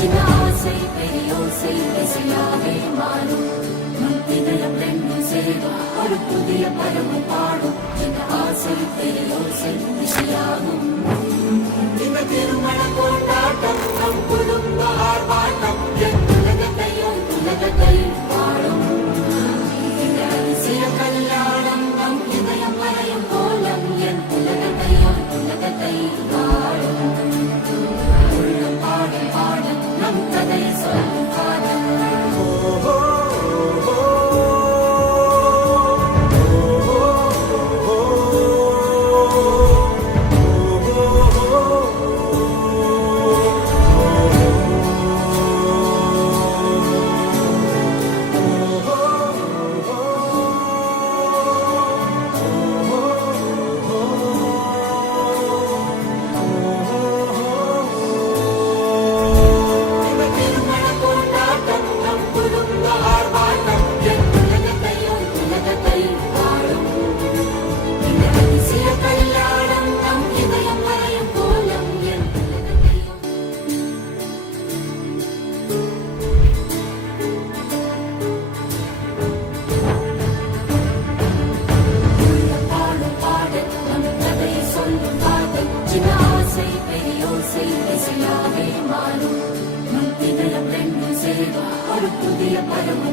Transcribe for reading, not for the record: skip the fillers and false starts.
சின்ன ஆசை பெரியோசை இசையாவே மாறும் இதயம் ரெண்டும் சேரும் ஒரு புதிய பரமம் பாடும் சின்ன ஆசை பெரியோசை இசையாகும் இந்த திருமண கொண்டாட்டம் நம் குடும்ப ஆர்ப்பாட்டம் என் உலகத்தை வாழும் இந்த அதிசய கல்யாணம் நம் இதயம் வரையும் கோலம் என் உலகத்தை வாழும் உள்ள பாடல் பாடல் நம் கதை சொல்லும் காதல் ஒரு புதிய பரம